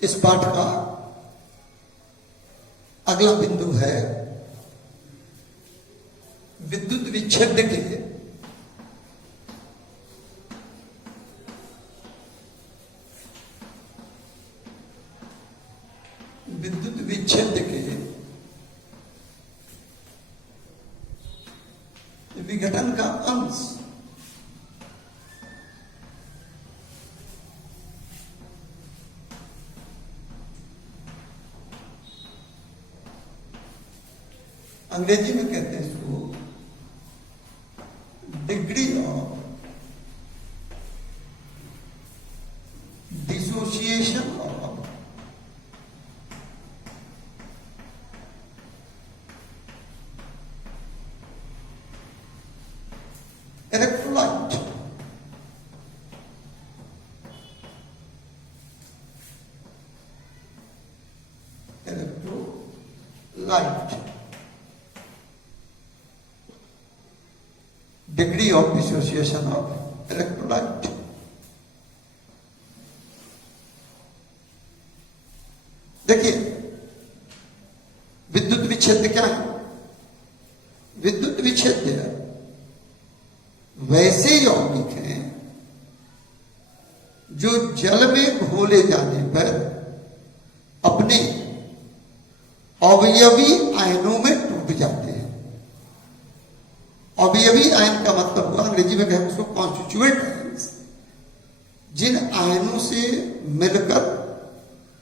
इस पाठ का अगला बिंदु है विद्युत विच्छेद के विघटन का अंश। अंग्रेजी में कहते हैं इसको degree of dissociation of electrolyte. Degree of dissociation of electrolyte. देखिए विद्युत विच्छेद क्या है? विद्युत विच्छेद वैसे यौगिक हैं जो जल में घोले जाने पर अपने अवयवी आयनों में टूट जाते हैं। अवयवी आयन का मतलब हुआ अंग्रेजी में कहें उसको कॉन्स्टिट्यूएंट आयन्स, जिन आयनों से मिलकर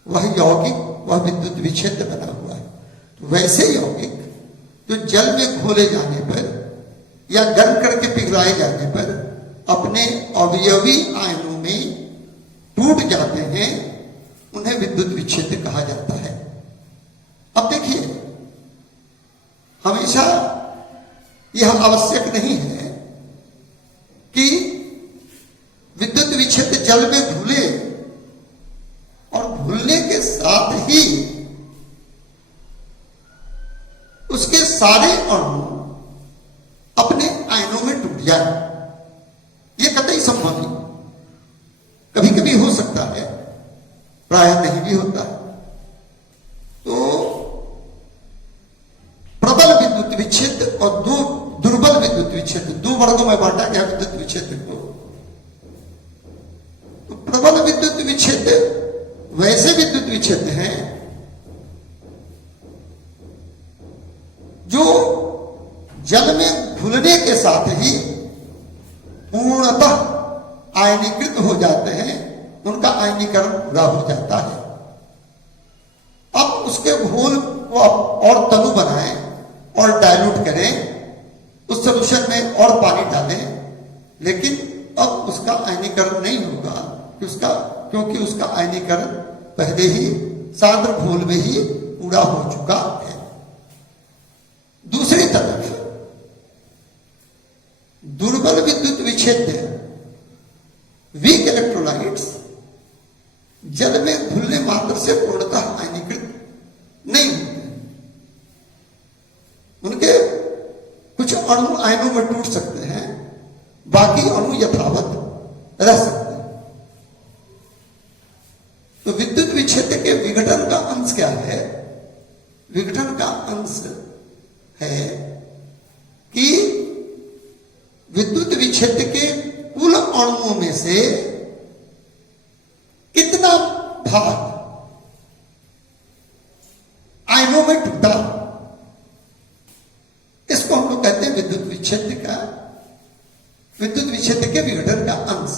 वह यौगिक वह विद्युत विच्छेद बना हुआ है। तो वैसे यौगिक जो जल में घोले जाने पर या गर्म करके पिघलाए जाने पर अपने अवयवी आयनों में टूट जाते हैं, उन्हें विद्युत विच्छेद कहा जाता है। अब देखिए हमेशा यह आवश्यक नहीं है कि विद्युत विच्छेद जल में घुले और घुलने के साथ ही उसके सारे अणु अपने आयनों में टूट जाए। यह कतई संभव नहीं। कभी कभी हो सकता है, प्रायः नहीं भी होता है। तो प्रबल विद्युत विच्छेद और दो दुर्बल विद्युत विच्छेद, दो वर्गों में बांटा गया विद्युत विच्छेद को। तो प्रबल विद्युत विच्छेद वैसे विद्युत विच्छेद हैं जो जल में घुलने के साथ ही पूर्णतः आयनीकृत हो जाते हैं, उनका आयनीकरण पूरा हो जाता है। अब उसके घोल को और तनु बनाएं और डाइल्यूट करें, उस सॉल्यूशन में और पानी डालें, लेकिन अब उसका आयनीकरण नहीं होगा क्योंकि उसका आयनीकरण पहले ही सांद्र घोल में ही पूरा हो चुका है। दूसरी तरफ दुर्बल विद्युत विच्छेद वीक इलेक्ट्रोलाइट्स जल में घुलने मात्र से पूर्णतः आयनीकृत नहीं होते। उनके कुछ अणु आयनों में टूट सकते हैं, बाकी अणु यथावत रह सकते हैं। तो विद्युत विच्छेद के विघटन का अंश क्या है? विघटन का अंश है कि विद्युत विच्छेद के कुल अणुओं में से कितना भाग आयनों में टूटा, इसको हम लोग कहते हैं विद्युत विच्छेद के विघटन का अंश।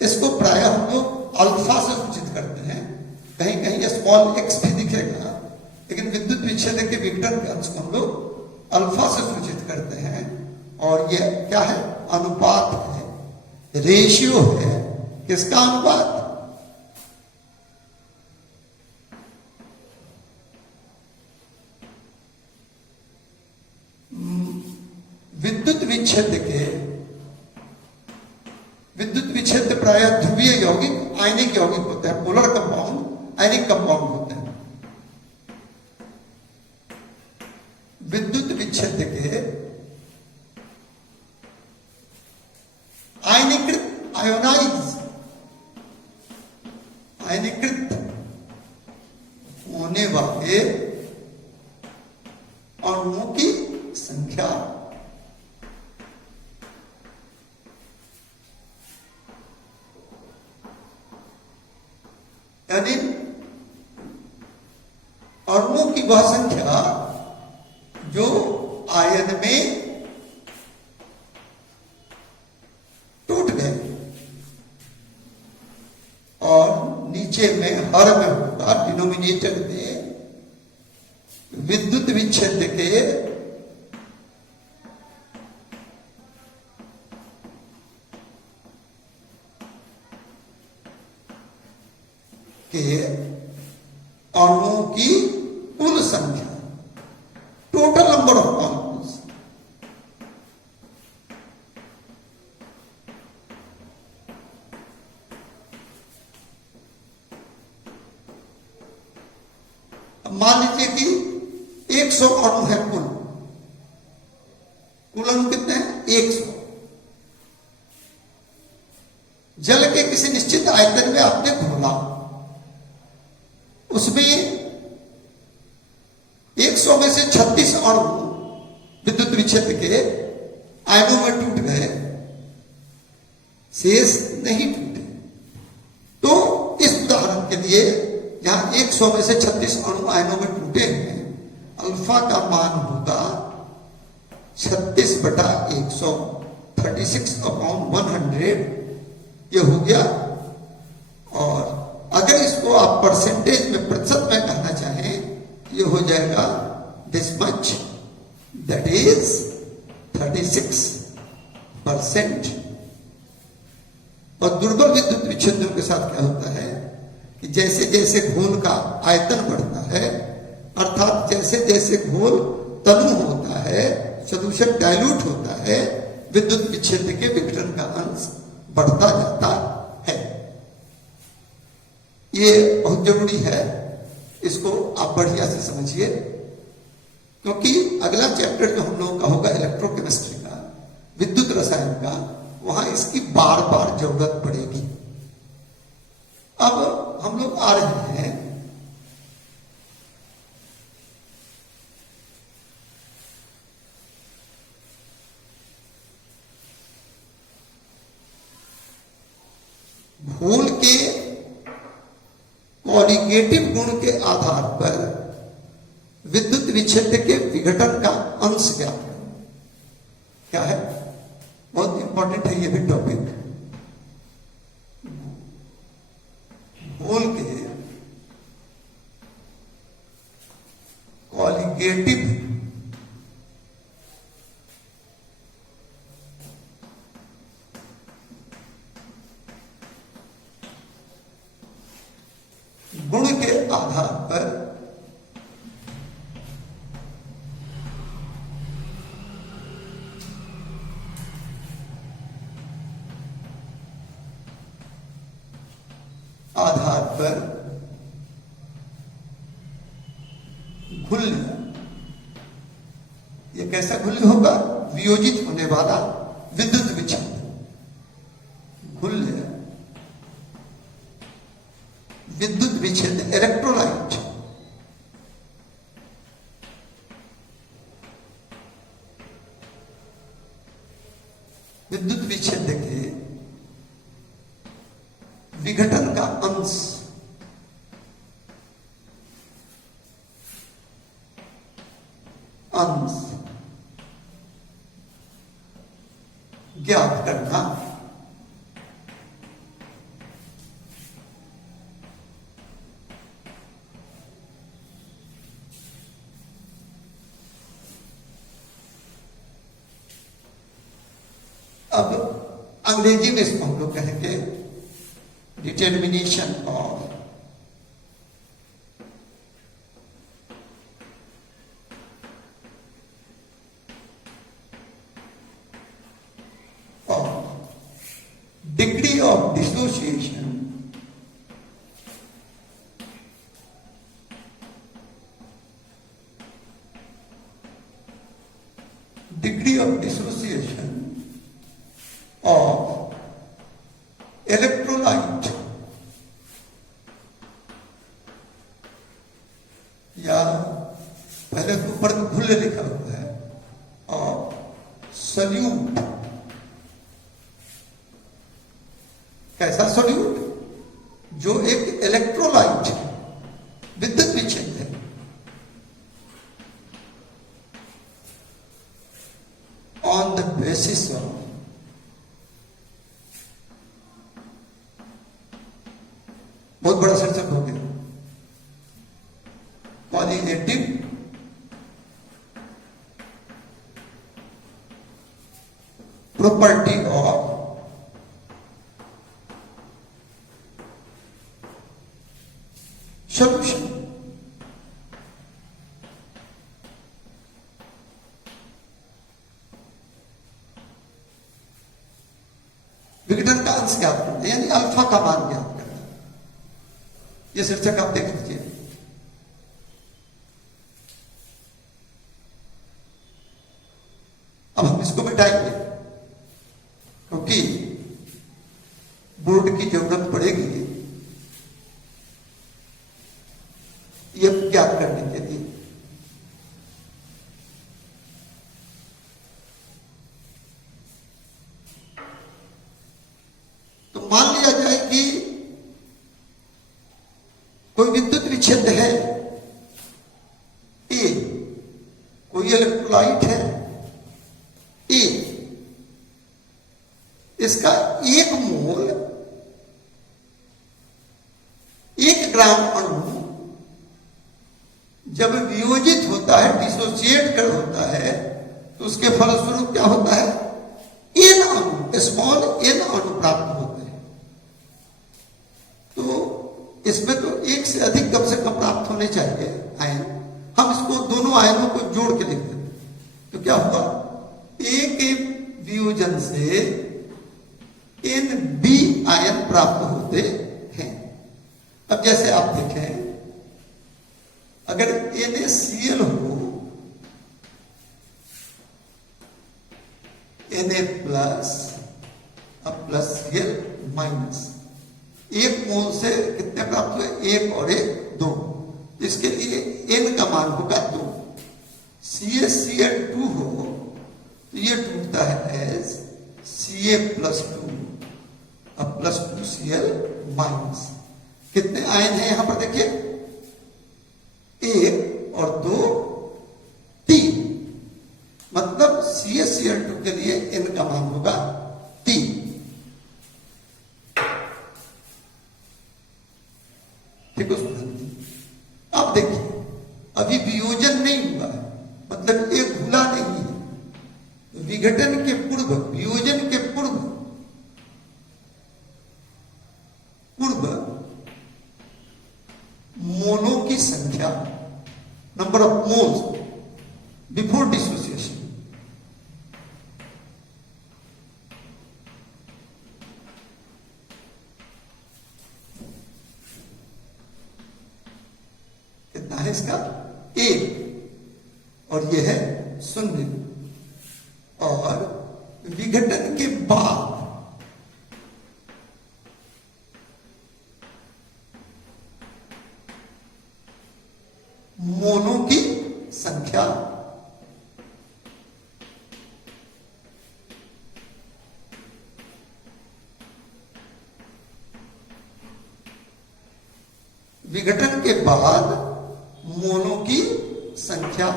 इसको प्रायः हम लोग अल्फा से सूचित करते हैं, कहीं कहीं स्मॉल एक्स भी दिखेगा, लेकिन विद्युत विच्छेद के विघटन के अंश को हम लोग अल्फा से सूचित करते हैं। और यह क्या है? अनुपात है, रेशियो है। किसका अनुपात? विद्युत विच्छेद प्रायः ध्रुवीय यौगिक आयनिक यौगिक होते हैं, पोलर कंपाउंड आयनिक कंपाउंड होते हैं। विद्युत विच्छेद के आयनीकृत आयनीकृत होने वाले अणुओं की संख्या यानी अणुओं की वह संख्या जो आयन में टूट गए और नीचे में हर में होगा डिनोमिनेटर में विद्युत विच्छेद के अणुओं की कुल संख्या, टोटल नंबर ऑफ मॉलिक्यूल्स, मान लीजिए कि 100 अणु है कुल अणु कितने हैं? 100। जल के किसी निश्चित आयतन में आपने घोला, उसमें 100 में से 36 अणु विद्युत विच्छेद के आयनों में टूट गए, शेष नहीं टूटे। तो इस उदाहरण के लिए यहां 100 में से 36 अणु आयनों में टूटे हैं, अल्फा का मान होगा 36/100, 36/100 ये हो गया। और अगर इसको आप परसेंटेज में, प्रतिशत में कहना चाहें, ये हो जाएगा दिस मच, दैट इज 36%। और दुर्बल विद्युत विच्छेदों के साथ क्या होता है कि जैसे जैसे घोल का आयतन बढ़ता है, अर्थात जैसे जैसे घोल तनु होता है, सॉल्यूशन डाइल्यूट होता है, विद्युत विच्छेद के विघटन का अंश बढ़ता जाता है। ये बहुत जरूरी है, इसको आप बढ़िया से समझिए, क्योंकि अगला चैप्टर जो हम लोगों का होगा इलेक्ट्रोकेमिस्ट्री का, विद्युत रसायन का, वहां इसकी बार बार जरूरत पड़ेगी। अब हम लोग आ रहे हैं घोल के कॉलिगेटिव गुण के आधार पर विद्युत विच्छेद के विघटन का अंश ज्ञात करें। क्या है? बहुत इंपॉर्टेंट है ये भी टॉपिक। घोल के कॉलिगेटिव गुण के आधार पर घुल्य, ये कैसा घुल्य होगा? वियोजित होने वाला विद्युत विच्छेद। घुल्य विद्युत विच्छेद, इलेक्ट्रोलाइट, विद्युत विच्छेद के विघटन का अंश ज्ञात करना। अब अंग्रेजी में इसको हम लोग कहेंगे determination of degree of dissociation of electrolyte या पहले तो ऊपर में खुले लिखा हुआ है, और सल्यूट। कैसा सल्यूट? जो एक इलेक्ट्रोलाइट है, विद्युत विच्छेद है, ऑन द बेसिस ऑफ बहुत बड़ा शीर्षक हो गया, पॉलीनेटिव प्रॉपर्टी ऑफ सॉल्यूशन। विघटन का अंश ज्ञात करना, यानी अल्फा का मान ज्ञात करना। यह शीर्षक आप देख लीजिए। अब हम इसको मिटाएंगे, क्योंकि बोर्ड की जरूरत पड़ेगी यह ज्ञात करने के लिए। तो मान लिया जाए कि कोई विद्युत विच्छेद है ए, कोई इलेक्ट्रोलाइट है ए, इसका एक मोल 1 ग्राम अणु जब वियोजित होता है, डिसोसिएट कर होता है, तो उसके फलस्वरूप क्या होता है? एन अणु, स्मॉल एन अणु प्राप्त होते हैं। तो इसमें तो एक से अधिक कम से कम प्राप्त होने चाहिए आयन। हम इसको दोनों आयनों को जोड़ के लिख देते, तो क्या होगा? ए के वियोजन से एन बी आयन प्राप्त होते हैं। अब जैसे आप देखें, अगर NaCl हो, Na प्लस अब प्लस Cl माइनस, एक मोल से कितने प्राप्त हुए? 1 और 1 2। इसके लिए N का मान होगा 2। CaCl2 हो तो ये टूटता है एज Ca प्लस 2 अब प्लस 2Cl माइनस। कितने आयन है यहां पर देखिए? 1 और 2 3, मतलब CaCl2 के लिए N का मान होगा 3। ठीक है। अब देखिए, अभी वियोजन नहीं हुआ है, मतलब एक घुला नहीं है। विघटन के पूर्व, वियोजन के पूर्व मोलों की संख्या, number of moles before dissociation, कितना है इसका? 1 और यह है 0। और विघटन के बाद मोलों की संख्या विघटन के बाद मोलों की संख्या।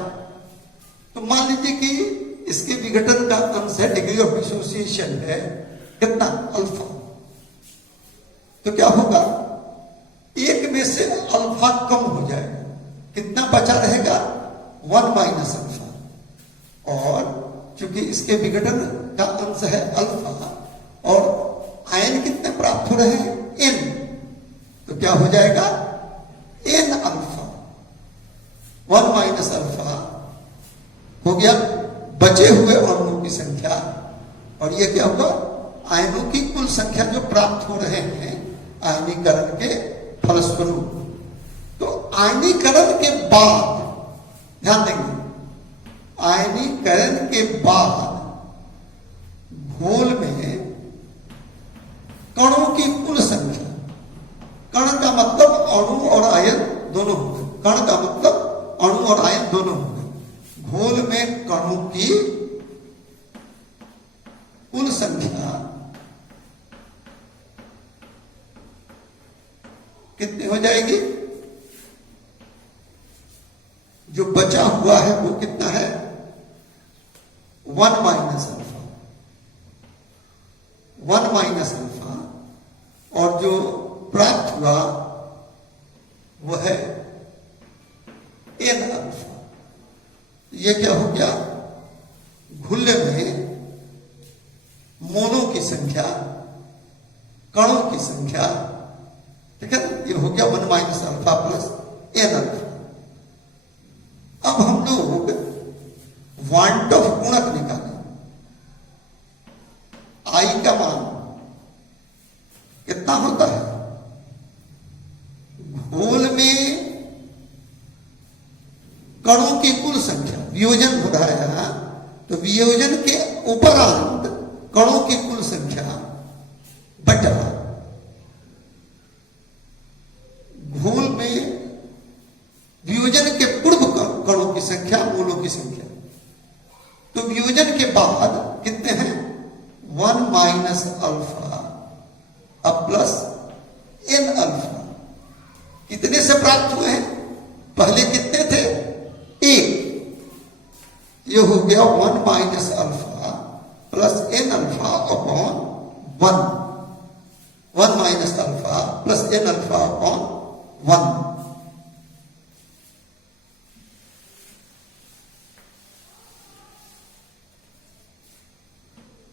तो मान लीजिए कि इसके विघटन का अंश है, डिग्री ऑफ डिसोसिएशन है कितना? अल्फा। तो क्या होगा? 1 में से अल्फा कम हो जाएगा, कितना बचा रहेगा? 1 माइनस अल्फा। और चूंकि इसके विघटन का अंश है अल्फा और आयन कितने प्राप्त हो रहे हैं? N, तो क्या हो जाएगा? N alpha. 1 माइनस अल्फा हो गया बचे हुए अणुओं की संख्या, और यह क्या होगा? आयनों की कुल संख्या जो प्राप्त हो रहे हैं आयनीकरण के फलस्वरूप। तो आयनीकरण के बाद, ध्यान देंगे, आयनीकरण के बाद घोल में कणों की कुल संख्या, कण का मतलब अणु और आयन दोनों, कण का मतलब अणु की कुल संख्या कितनी हो जाएगी? जो बचा हुआ है वो कितना है? 1 माइनस अल्फा, 1 माइनस अल्फा, और जो प्राप्त हुआ वो है n अल्फा। ये क्या हो गया? घुल्ले में मोनों की संख्या, कणों की संख्या, ठीक है, ये हो गया 1 minus alpha plus n alpha. अब हम लोग वांट ऑफ गुणक निकालें। आई का मान कितना होता है? घोल में कणों की कुल संख्या, वियोजन हो रहा है ना, तो वियोजन के उपरांत कणों की कुल संख्या बटा घोल में वियोजन के पूर्व कणों की संख्या, मोलों की संख्या। तो वियोजन के बाद कितने हैं? 1 माइनस अल्फा अब प्लस n अल्फा। कितने से प्राप्त हुए हैं? पहले कितने थे? 1। ये हो गया 1 minus alpha plus n alpha upon 1। 1 minus alpha plus n alpha upon 1।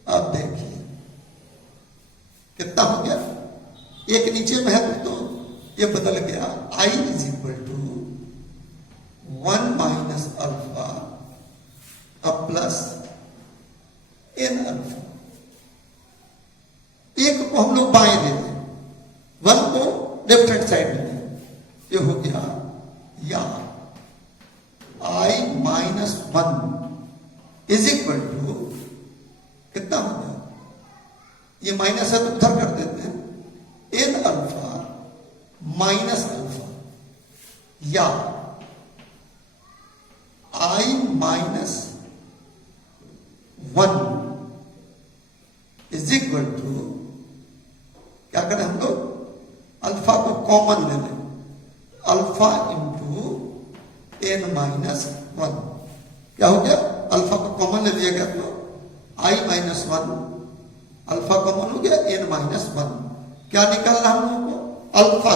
अब देखिए कितना हो गया? एक नीचे में है तो ये बदल गया। I is equal to 1 minus alpha अब प्लस n अल्फा। एक को हम लोग बाएं ले लें, 1 को लेफ्ट हैंड साइड में लें, ये हो गया या I minus 1 is equal to कितना हो गया? ये माइनस है तो उधर कर देते हैं, n अल्फा माइनस अल्फा या I minus 1 is equal to, क्या करें हम लोग? अल्फा को कॉमन ले लें, अल्फा इंटू n माइनस 1। क्या हो गया? अल्फा को कॉमन ले लिया गया तो I माइनस 1, अल्फा कॉमन हो गया n माइनस 1। क्या निकालना हम लोगों को? अल्फा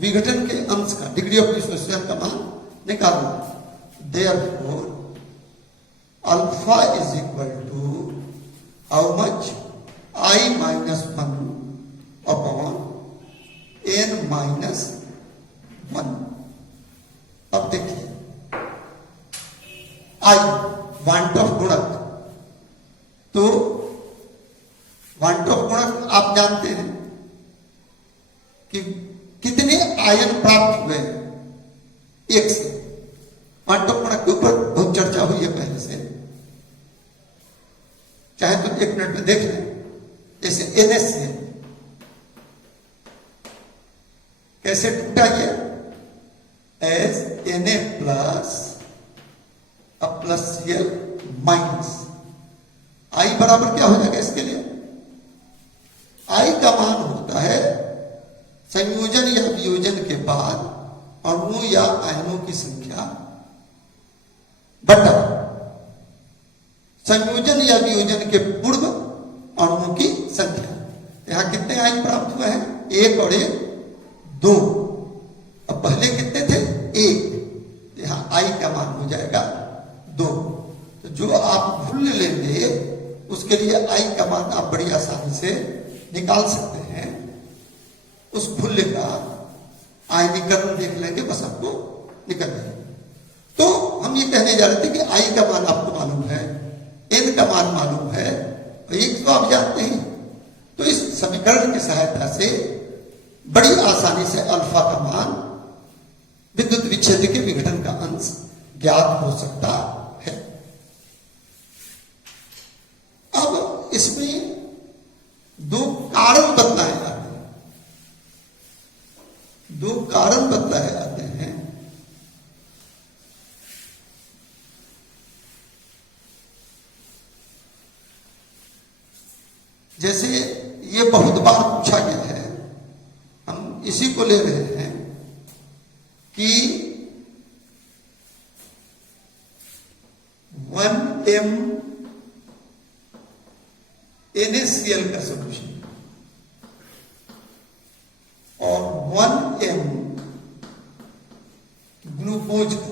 विघटन के अंश का, डिग्री ऑफ डिसोसिएशन का मान निकालना। Therefore alpha is equal to how much? I minus 1 upon n minus 1। अब देखिए I वांट ऑफ गुणक, तो वांट ऑफ गुणक आप जानते हैं कि कितने आयन प्राप्त हुए? 1 से। वांट ऑफ गुणक के ऊपर बहुत चर्चा हुई है पहले से, चाहे तो 1 मिनट में देख लें। जैसे NS से कैसे टूटा ये? एस Na प्लस अब प्लस Cl माइनस। I बराबर क्या हो जाएगा इसके लिए? I का मान होता है संयोजन या वियोजन के बाद अणु या आयनों की संख्या बटा संयोजन या वियोजन के पूर्व अणुओं की संख्या। यहां कितने आयन प्राप्त हुए हैं? 1 और 1 2। अब पहले कितने थे? 1। यहां I का मान हो जाएगा 2। तो जो आप भूल लेंगे उसके लिए I का मान आप बड़ी आसानी से निकाल सकते हैं। उस भूल्य का आयनीकरण देख लेंगे, बस आपको निकल जाएगा। तो हम ये कहने जा रहे थे कि I का मान आपको मालूम है, N का मान मालूम है, एक तो आप जानते हैं। तो इस समीकरण की सहायता से बड़ी आसानी से अल्फा का मान, विद्युत विच्छेद के विघटन का अंश ज्ञात हो सकता है। अब इसमें 2 कारण बतलाए जाते हैं, 2 कारण बतलाए जाते हैं। रहे हैं कि 1m NaCl का सोल्यूशन और 1m ग्लूकोज का,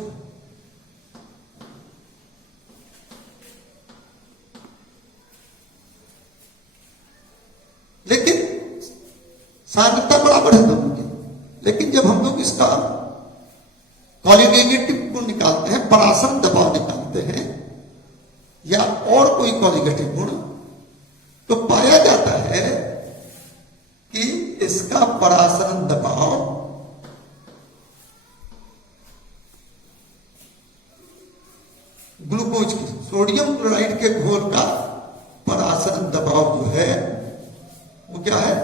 लेकिन सांद्रता बराबर है दोनों की। लेकिन जब हम लोग इसका कॉलिगेटिव गुण निकालते हैं, परासरण दबाव निकालते हैं या और कोई कॉलिगेटिव गुण, तो पाया जाता है कि इसका परासरण दबाव ग्लूकोज की, सोडियम क्लोराइड के घोल का परासरण दबाव जो है वो क्या है,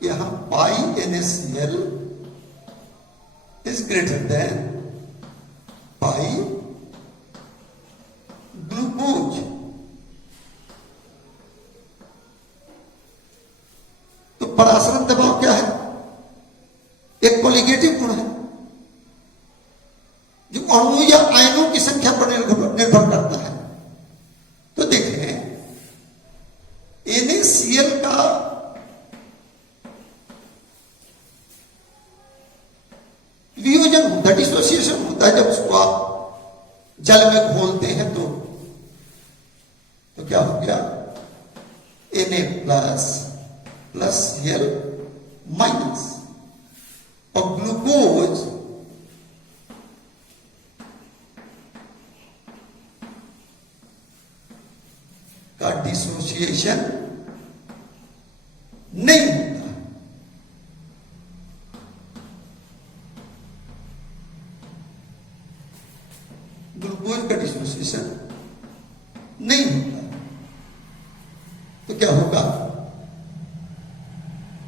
यहां पाई NaCl is greater than pi glucose. तो परासरण दबाव क्या है, एक कॉलिगेटिव गुण है जो अणु या आयनों की संख्या पर निर्भर करता है। तो देखें NaCl का वियोजन होता है, डिसोसिएशन होता है। जब उसको आप जल में घोलते हैं तो क्या हो गया, Na प्लस Cl माइनस, और ग्लूकोज का डिसोसिएशन नहीं होता। ग्लूकोज का डिसोसिएशन नहीं होता। तो क्या होगा,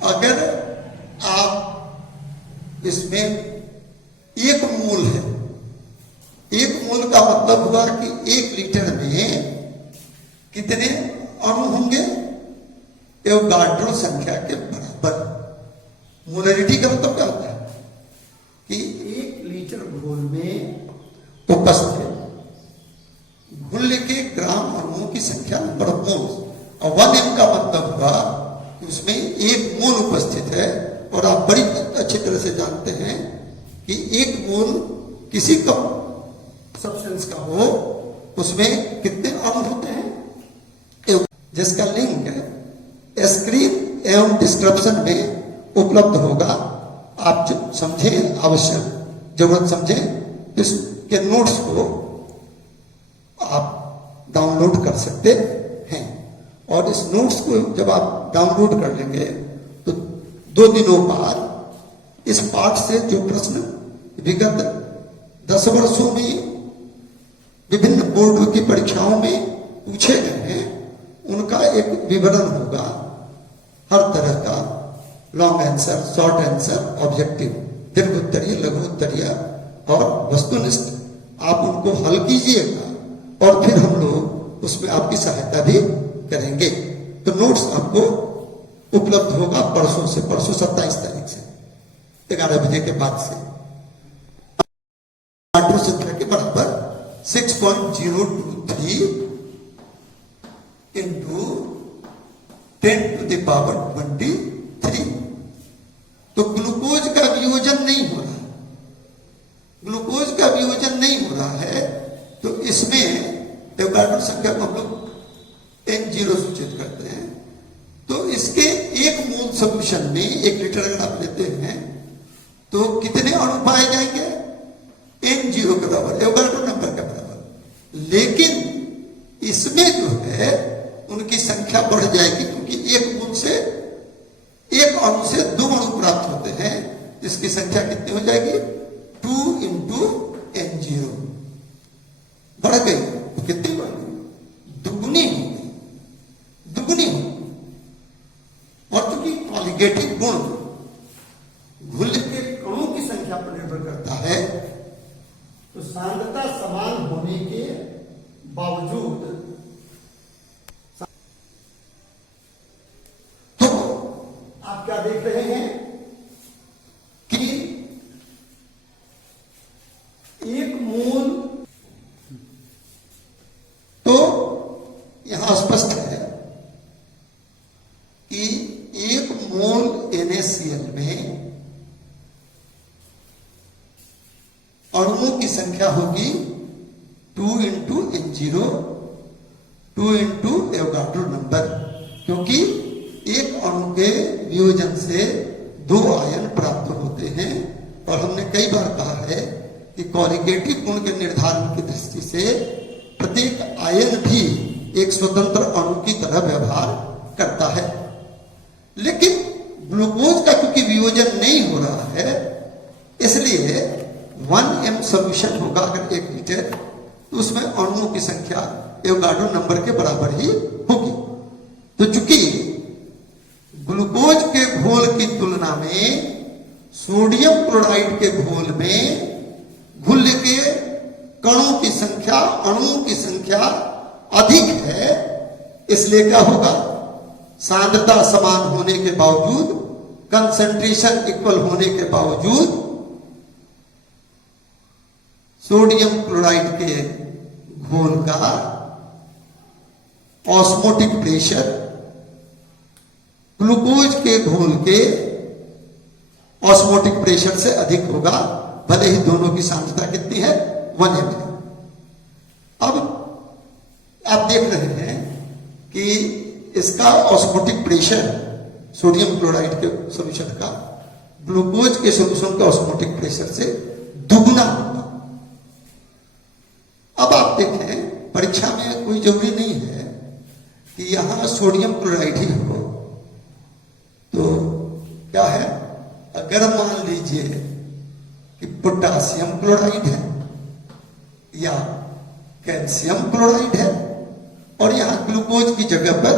अगर आप इसमें एक मोल है, एक मोल का मतलब हुआ कि 1 लीटर में कितने अणु होंगे, एवोगाड्रो संख्या के बराबर। मोलरिटी का मतलब क्या होता है कि 1 लीटर घोल में उपस्थित घुल के ग्राम अणुओं की संख्या नंबर ऑफ मोल्स, और 1m का मतलब हुआ कि उसमें 1 मोल उपस्थित है। और आप बड़ी अच्छी तरह से जानते हैं कि 1 मोल किसी का सब्सटेंस का हो उसमें कितने अणु होते हैं, जिसका लिंक स्क्रीन एवं डिस्क्रिप्शन में उपलब्ध होगा। आप जो समझें, आवश्यक जरूरत समझें, इसके नोट्स को आप डाउनलोड कर सकते हैं। और इस नोट्स को जब आप डाउनलोड कर लेंगे तो 2 दिनों बाद इस पाठ से जो प्रश्न विगत 10 वर्षों में विभिन्न बोर्ड की परीक्षाओं में पूछे गए हैं, उनका एक विवरण होगा। हर तरह का long answer, short answer, objective, दीर्घ उत्तरीय, लघु उत्तरीय और वस्तुनिष्ठ, आप उनको हल कीजिएगा और फिर हम लोग उसमें आपकी सहायता भी करेंगे। तो नोट्स आपको उपलब्ध होगा परसों से, परसों 27 तारीख से 11 बजे के बाद से। संख्या के बराबर 6.023 इंटू 10⁻23। तो ग्लूकोज का वियोजन नहीं हो रहा है, ग्लूकोज का वियोजन नहीं हो रहा है। तो इसमें एवोगाड्रो संख्या को हम लोग N0 सूचित करते हैं। तो इसके 1 मोल सॉल्यूशन में 1 लीटर अगर आप लेते हैं तो कितने अणु पाए जाएंगे, N0 के बराबर, एवोगाड्रो नंबर के बराबर। लेकिन इसमें जो है उनकी संख्या बढ़ जाएगी, क्योंकि 1 मोल से 1 अणु से 2 अणु प्राप्त होते हैं। इसकी संख्या कितनी हो जाएगी, 2 इंटू N0 बढ़ गई। कितनी बढ़ गई, दुगुनी हो गई, दुगुनी हो गई। और चूंकि कॉलिगेटिव गुण घुल के कणों की संख्या पर निर्भर करता है, तो सांद्रता समान होने के बावजूद तो आप क्या देख रहे हैं अणुओं की संख्या होगी 2 into N0, 2 into Avogadro number, क्योंकि एक अणु के वियोजन से 2 आयन प्राप्त होते हैं। और हमने कई बार कहा है कि कॉलिगेटिव गुण के निर्धारण की दृष्टि से प्रत्येक आयन भी एक स्वतंत्र अणु की तरह व्यवहार करता है। लेकिन ग्लूकोज का क्योंकि वियोजन नहीं हो रहा है, इसलिए 1m सॉल्यूशन होगा अगर 1 लीटर, तो उसमें अणुओं की संख्या एवोगाड्रो नंबर के बराबर ही होगी। तो चूंकि ग्लूकोज के घोल की तुलना में सोडियम क्लोराइड के घोल में घुल के कणों की संख्या, अणुओं की संख्या अधिक है, इसलिए क्या होगा, सांद्रता समान होने के बावजूद, कंसंट्रेशन इक्वल होने के बावजूद सोडियम क्लोराइड के घोल का ऑस्मोटिक प्रेशर ग्लूकोज के घोल के ऑस्मोटिक प्रेशर से अधिक होगा, भले ही दोनों की सांद्रता कितनी है, 1 ml। अब आप देख रहे हैं कि इसका ऑस्मोटिक प्रेशर सोडियम क्लोराइड के सॉल्यूशन का ग्लूकोज के सॉल्यूशन के ऑस्मोटिक प्रेशर से दुगुना होगा। अब आप देखें, परीक्षा में कोई जरूरी नहीं है कि यहां सोडियम क्लोराइड ही हो, तो क्या है, अगर मान लीजिए कि पोटासियम क्लोराइड है या कैल्शियम क्लोराइड है और यहां ग्लूकोज की जगह पर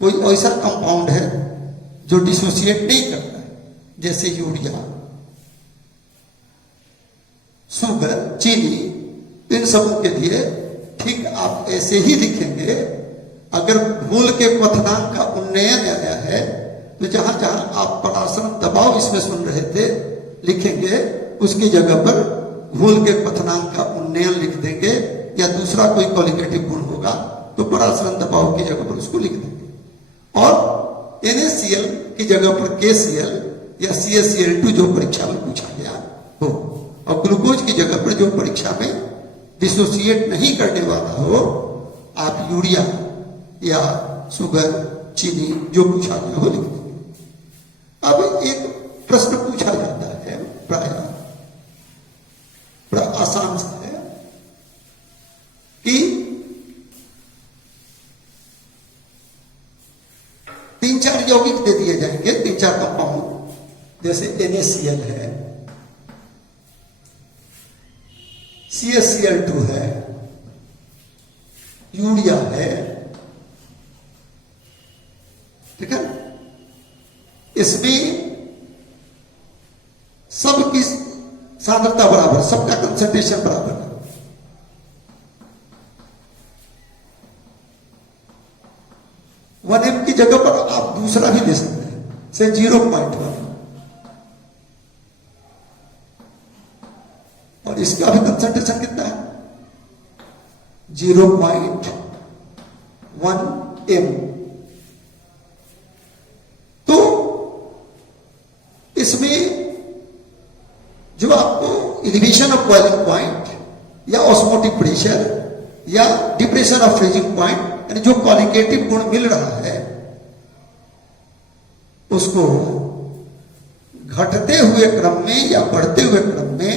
कोई ऐसा कंपाउंड है जो डिसोसिएट नहीं करता है, जैसे यूरिया, शुगर, चीनी, इन सबों के लिए ठीक आप ऐसे ही लिखेंगे। अगर घोल के क्वथनांक का उन्नयन आया है, तो जहां जहां आप परासरण दबाव इसमें सुन रहे थे लिखेंगे, उसकी जगह पर घोल के क्वथनांक का उन्नयन लिख देंगे, या दूसरा कोई कॉलिगेटिव गुण होगा तो परासरण दबाव की जगह पर उसको लिख देंगे। और NaCl की जगह पर KCl या CaCl2 जो परीक्षा में पूछा गया हो, और ग्लूकोज की जगह पर जो परीक्षा में डिसोसिएट नहीं करने वाला हो, आप यूरिया या शुगर, चीनी, जो पूछा गया हो लिख देंगे। अब एक प्रश्न पूछा जाता है, प्राय आसान सा है, कि 3-4 यौगिक दे दिए जाएंगे, 3-4 कंपाउंड, जैसे NaCl है, CaCl2 है, यूरिया है, ठीक है। इसमें सबकी सांद्रता बराबर, सबका कंसंट्रेशन बराबर है। वन एम की जगह पर आप दूसरा भी ले सकते हैं, से 0.1, और इसका भी कंसंट्रेशन कितना है, 0.1 m। तो इसमें जो आपको एलिवेशन ऑफ बॉइलिंग पॉइंट या ऑस्मोटिक प्रेशर या डिप्रेशन ऑफ फ्रीजिंग पॉइंट, यानी जो क्वालिटेटिव गुण मिल रहा है, उसको घटते हुए क्रम में या बढ़ते हुए क्रम में,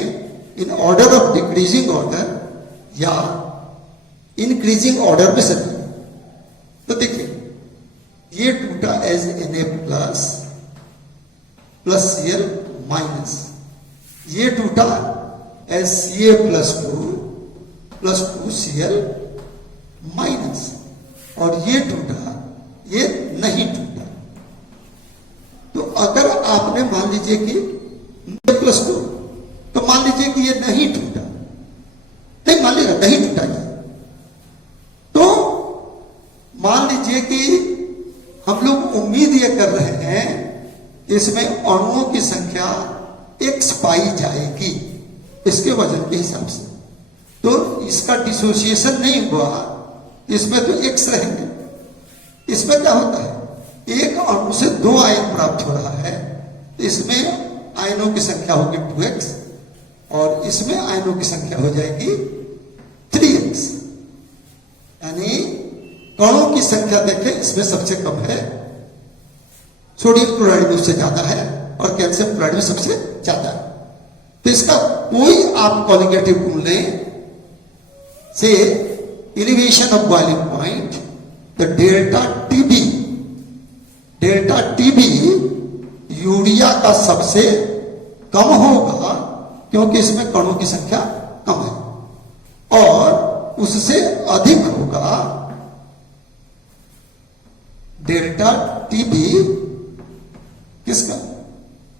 in order of decreasing order या इंक्रीजिंग ऑर्डर में सभी। तो देखिए, ये टूटा as Na plus Cl minus, ये टूटा as Ca+2 plus 2Cl minus, और ये टूटा, ये नहीं टूटा। तो अगर आपने मान लीजिए कि +2, तो मान लीजिए कि ये नहीं टूटा, नहीं मान लीजिए नहीं टूटा ये, तो मान लीजिए कि हम लोग उम्मीद ये कर रहे हैं इसमें अणुओं की संख्या x पाई जाएगी इसके वजन के हिसाब से। तो इसका डिसोसिएशन नहीं हुआ, इसमें तो x रहेंगे। इसमें क्या होता है, एक अणु से 2 आयन प्राप्त हो रहा है, तो इसमें आयनों की संख्या होगी 2x, और इसमें आयनों की संख्या हो जाएगी 3x, यानी कणों की संख्या देखें इसमें सबसे कम है, सोडियम क्लोराइड में उससे ज्यादा है और कैल्शियम क्लोराइड में सबसे ज्यादा है। तो इसका कोई आप कॉलिगेटिव गुण लें से एलिवेशन ऑफ बॉइलिंग पॉइंट, तो डेल्टा टीबी यूरिया का सबसे कम होगा क्योंकि इसमें कणों की संख्या कम है, और उससे अधिक होगा डेल्टा टीबी किसका,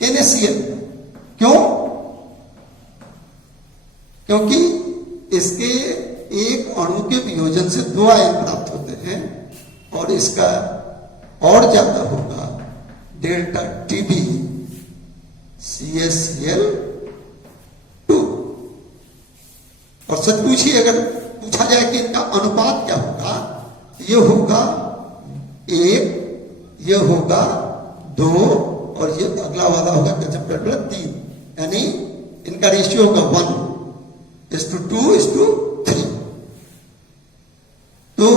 NaCl। क्यों? क्योंकि इसके एक अणु के वियोजन से 2 आयन प्राप्त होते हैं और इसका और ज्यादा होगा डेल्टा टीबी CaCl2। और सच पूछिए, अगर पूछा जाए कि इनका अनुपात क्या होगा, ये होगा 1, ये होगा 2 और ये अगला वाला होगा 3, यानी इनका रेशियो होगा 1:2:3। तो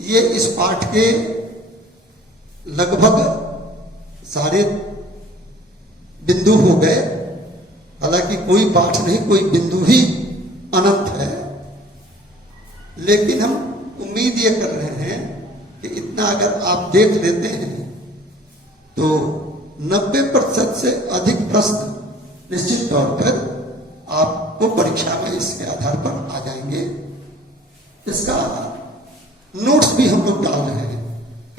ये इस पाठ के लगभग सारे बिंदु हो गए। हालांकि कोई पाठ नहीं, कोई बिंदु ही अनंत है, लेकिन हम उम्मीद ये कर रहे हैं कि इतना अगर आप देख लेते हैं तो 90% से अधिक प्रश्न निश्चित तौर पर आपको परीक्षा में इसके आधार पर आ जाएंगे। इसका नोट्स भी हम लोग डाल रहे हैं।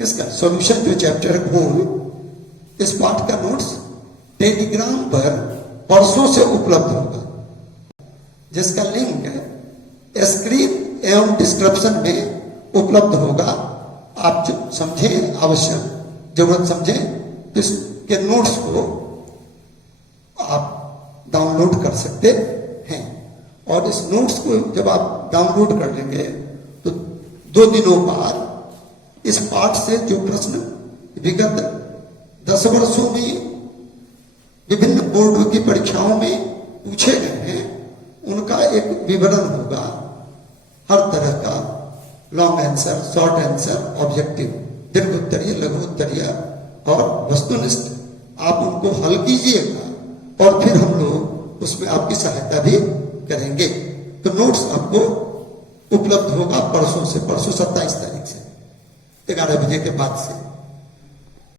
इसका सॉल्यूशन जो चैप्टर गोल, इस पाठ का नोट्स टेलीग्राम पर परसों से उपलब्ध होगा, जिसका लिंक स्क्रीन एवं डिस्क्रिप्शन में उपलब्ध होगा। आप जो समझें, आवश्यक जरूरत समझें तो इसके नोट्स को आप डाउनलोड कर सकते हैं। और इस नोट्स को जब आप डाउनलोड कर लेंगे तो 2 दिनों बाद इस पाठ से जो प्रश्न विगत 10 वर्षों में विभिन्न बोर्डों की परीक्षाओं में पूछे गए हैं, उनका एक विवरण होगा। हर तरह का long answer, short answer, objective, दीर्घ उत्तरीय, लघु उत्तरीय और वस्तुनिष्ठ, आप उनको हल कीजिएगा और फिर हम लोग उसमें आपकी सहायता भी करेंगे। तो नोट्स आपको उपलब्ध होगा परसों से, परसों 27 तारीख से 11 बजे के बाद से।